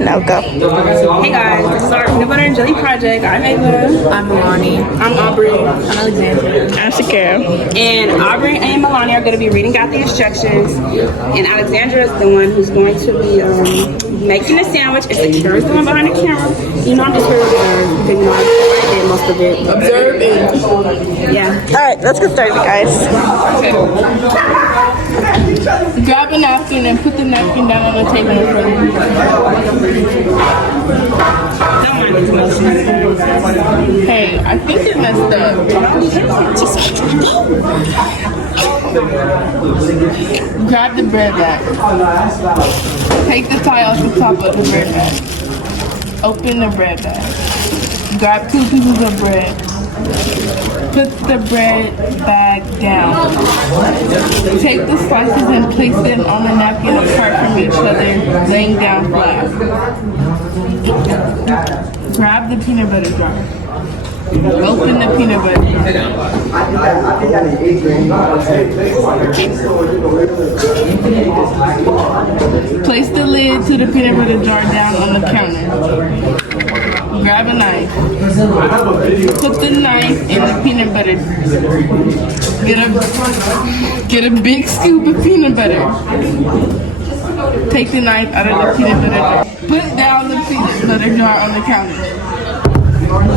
Now go. Hey guys, this is our peanut butter and jelly project. I'm Ava. I'm Milani. I'm Aubrey. I'm Alexandera. I'm Sekara. And Aubrey and Milani are going to be reading out the instructions. And Alexandera is the one who's going to be making the sandwich. And Sekara is the one behind the camera. You know, I'm just here because I did most of it. Observing. Yeah. All right, let's get started, guys. Grab a napkin and put the napkin down on the table in front of you. Don't mind this motion. Hey, I think it messed up. Grab the bread back. Take the tie off the top of the bread bag. Open the bread bag. Grab 2 pieces of bread. Put the bread bag down. Take the slices and place them on the napkin apart from each other, laying down flat. Grab the peanut butter jar. Open the peanut butter jar. Place the lid to the peanut butter jar down on the counter. Grab a knife. Put the knife in the peanut butter. Get a big scoop of peanut butter. Take the knife out of the peanut butter jar. Put down the peanut butter jar on the counter.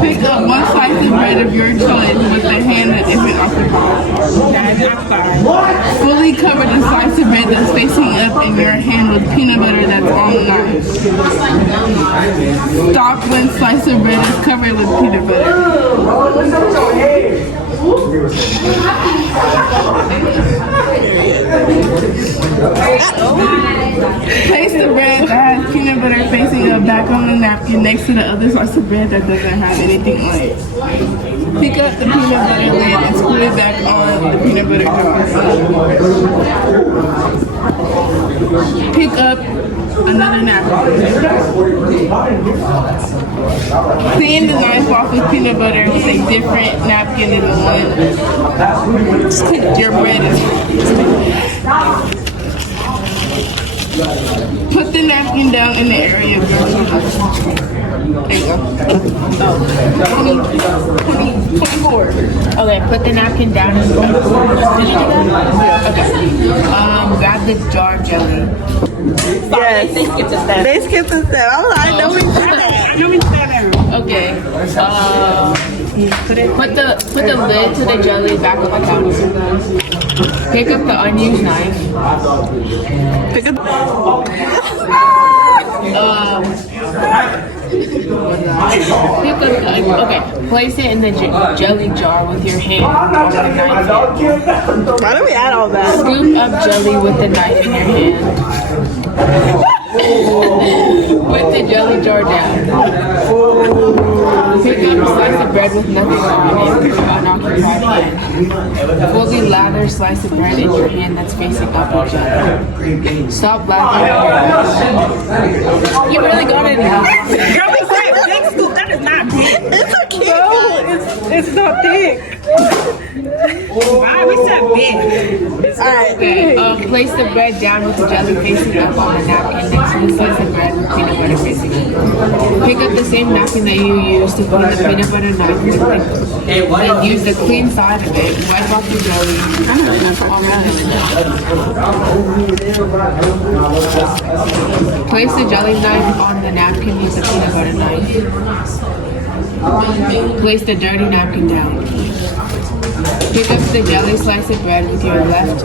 Pick up 1 slice of bread of your choice with the hand that isn't occupied. Fully cover the slice of bread that's facing up in your hand with peanut butter that's on the knife. Stop when slice of bread is covered with peanut butter. Place the bread that has peanut butter facing up back on the napkin next to the other slice of bread that doesn't have anything on it. Pick up the peanut butter lid and screw it back on the peanut butter jar. Pick up another napkin. Clean the knife off with peanut butter with a different napkin than the one your bread is. Put the napkin down in the area of your choice. There you go. 24. Okay, put the napkin down and did you do that? Okay. Grab the jar jelly. Yes. They skipped a step. They skipped a step. I know we did that. I know we did that. Okay. Put the lid to the jelly back on the counter. Pick up the unused knife. Pick up. Okay, place it in the jelly jar with your hand on the knife. Why do we add all that? Scoop up jelly with the knife in your hand. Put the jelly jar down. Pick up a slice of bread with nothing on it with an unoccupied hand. Fully lather slice of bread in your hand that's facing up on jelly. Stop lathering. You really got it now. Girl, we said big scoop. That is not big. It's okay. No, it's not thick. Alright, we said big. Alright. Okay, place the bread down with the jelly facing up on the napkin next to the slice of bread with peanut butter facing up. Pick up the same napkin that you used to clean the peanut butter knife with and use the clean side of it. Wipe off the jelly. Place the jelly knife on the napkin with the peanut butter knife. Place the dirty napkin down. Pick up the jelly slice of bread with your left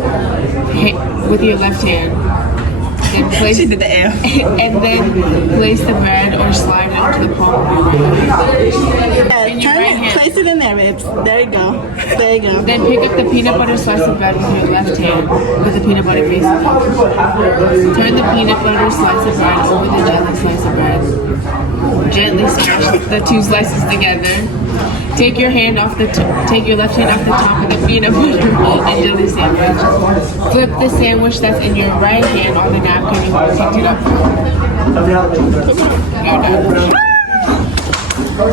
hand. Then place She did the L. and then place the bread or slide it into the palm of your right hand. Turn it, place it in there, babes. There you go. There you go. Then pick up the peanut butter slice of bread with your left hand with the peanut butter facing up. Turn the peanut butter slice of bread over the jelly slice of bread. Gently smash the 2 slices together. Take your left hand off the top of the peanut butter and jelly sandwich. Flip the sandwich that's in your right hand on the napkin and pick it up. You're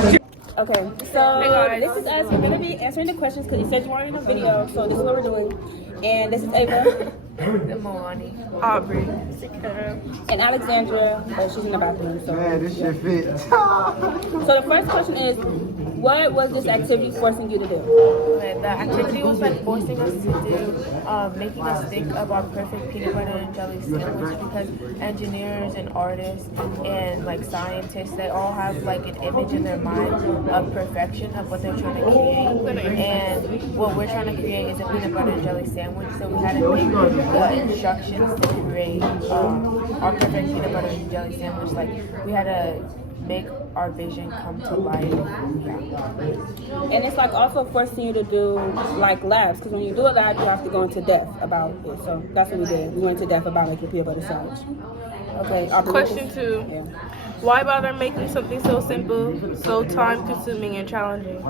done. Okay, so this is us. We're gonna be answering the questions because you said you wanted in a video, so this is what we're doing. And this is Ava. Milani. Aubrey. Sekara. And Alexandra, but she's in the bathroom. So Man, this shit fit. So the first question is, what was this activity forcing you to do? Okay, the activity was like forcing us to do, making us think of our perfect peanut butter and jelly sandwich, because engineers and artists and like scientists, they all have like an image in their mind of perfection of what they're trying to create. And what we're trying to create is a peanut butter and jelly sandwich. So we had to make the instructions to create our perfect peanut butter and jelly sandwich. Like we had to make our vision come to life. Yeah. And it's like also forcing you to do like labs, because when you do a lab, you have to go into depth about it. So that's what we did. We went into depth about like your peanut butter sandwich. Okay. Aubrey, Question 2. Yeah. Why bother making something so simple, so time-consuming and challenging?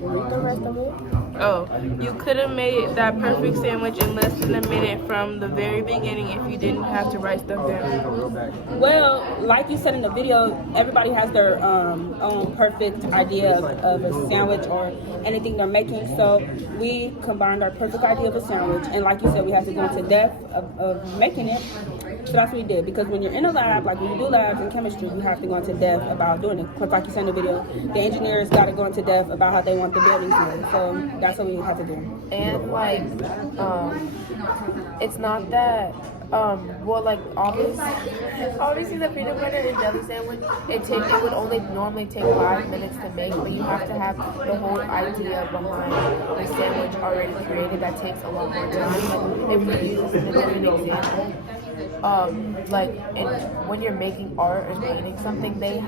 Read the rest of it. Oh, you could have made that perfect sandwich in less than a minute from the very beginning if you didn't have to write stuff down. Well, like you said in the video, everybody has their own perfect idea of a sandwich or anything they're making. So we combined our perfect idea of a sandwich, and like you said, we have to go into depth of making it. So that's what we did, because when you're in a lab, like when you do labs in chemistry, you have to go into depth about doing it. Because like you said in the video, the engineers got to go into depth about how they want the buildings to be. So that's what we have to do. And like, it's not that, well, like obviously the peanut butter and jelly sandwich, it would only normally take 5 minutes to make, but you have to have the whole idea behind the sandwich already created. That takes a lot more time. Like if we use this as an example, when you're making art and painting something, they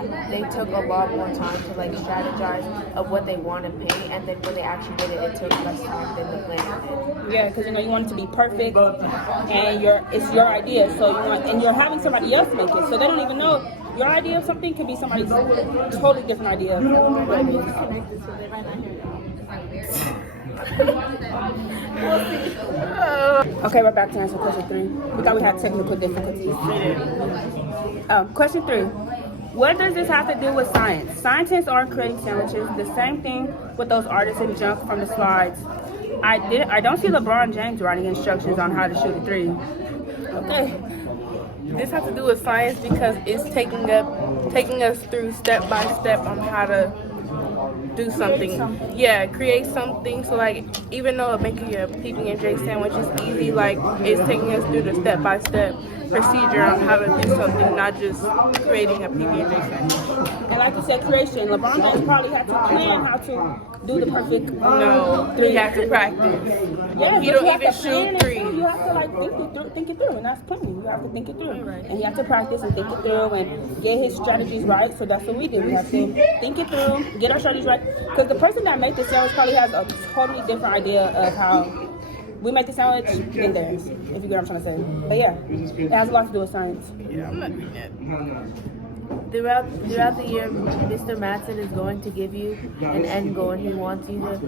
took a lot more time to like strategize of what they want to paint, and then when they actually did it, it took less time than the planner did. Yeah, because you want it to be perfect, and it's your idea. So and you're having somebody else make it, so they don't even know your idea of something could be somebody's totally different idea. Okay, we're back to answer question 3. We thought we had technical difficulties. Question 3. What does this have to do with science? Scientists aren't creating sandwiches. The same thing with those artisan junk from the slides. I don't see LeBron James writing instructions on how to shoot a 3. Okay. This has to do with science because it's taking us through step by step on how to do something. Yeah, create something. So like, even though making a PB&J sandwich is easy, like it's taking us through the step-by-step procedure on how to do something, not just creating a PB&J sandwich. And like you said, creation. LeBron James probably had to plan how to do the perfect No, 3. you have to practice. Yeah, You don't even shoot 3. You have to like think it through, and that's planning. You have to think it through, and you have to practice and think it through and get his strategies right. So that's what we do. We have to think it through, get our strategies right, because the person that made the sandwich probably has a totally different idea of how we make the sandwich than theirs. If you get what I'm trying to say. But yeah, it has a lot to do with science. Yeah, I'm not doing that. Throughout the year, Mr. Mattson is going to give you an end goal, and he wants you to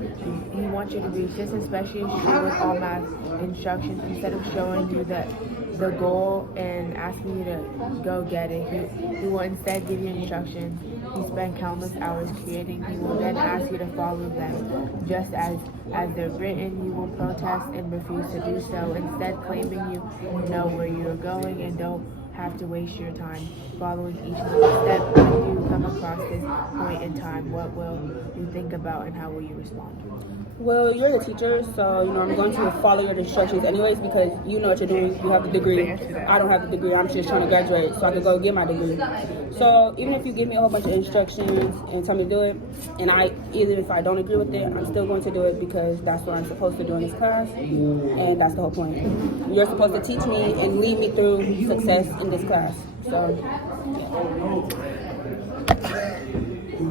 reach this, especially with all math instructions. Instead of showing you the goal and asking you to go get it, he will instead give you instructions. He spent countless hours creating. He will then ask you to follow them, just as they're written. You will protest and refuse to do so, instead claiming you know where you are going and don't have to waste your time following each little step. When you come across this point in time, what will you think about and how will you respond? Well, you're the teacher, so I'm going to follow your instructions anyways, because you know what you're doing. You have the degree. I don't have the degree. I'm just trying to graduate so I can go get my degree. So even if you give me a whole bunch of instructions and tell me to do it, and even if I don't agree with it, I'm still going to do it because that's what I'm supposed to do in this class, and that's the whole point. You're supposed to teach me and lead me through success in this class. So, yeah.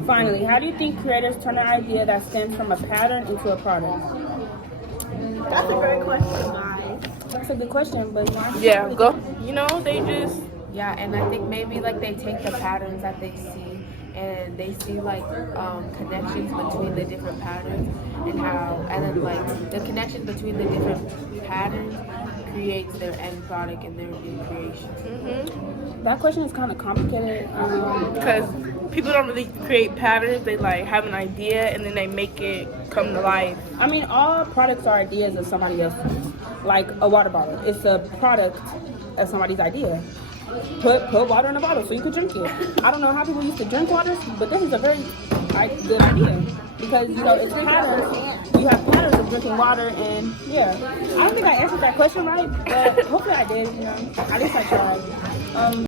Finally, how do you think creators turn an idea that stems from a pattern into a product? That's a great question, guys. That's a good question, but Yeah, go. They just. Yeah, and I think maybe like they take the patterns that they see, and they see like connections between the different patterns, and then like the connections between the different patterns creates their end product and their new creation? That question is kind of complicated. Because people don't really create patterns. They like have an idea and then they make it come to life. I mean, all products are ideas of somebody else's. Like a water bottle, it's a product of somebody's idea. Put water in a bottle so you can drink it. I don't know how people used to drink water, but this is a very good idea because you know it's patterns. You have patterns of drinking water, and yeah, I don't think I answered that question right, but hopefully I did. You know, at least I tried.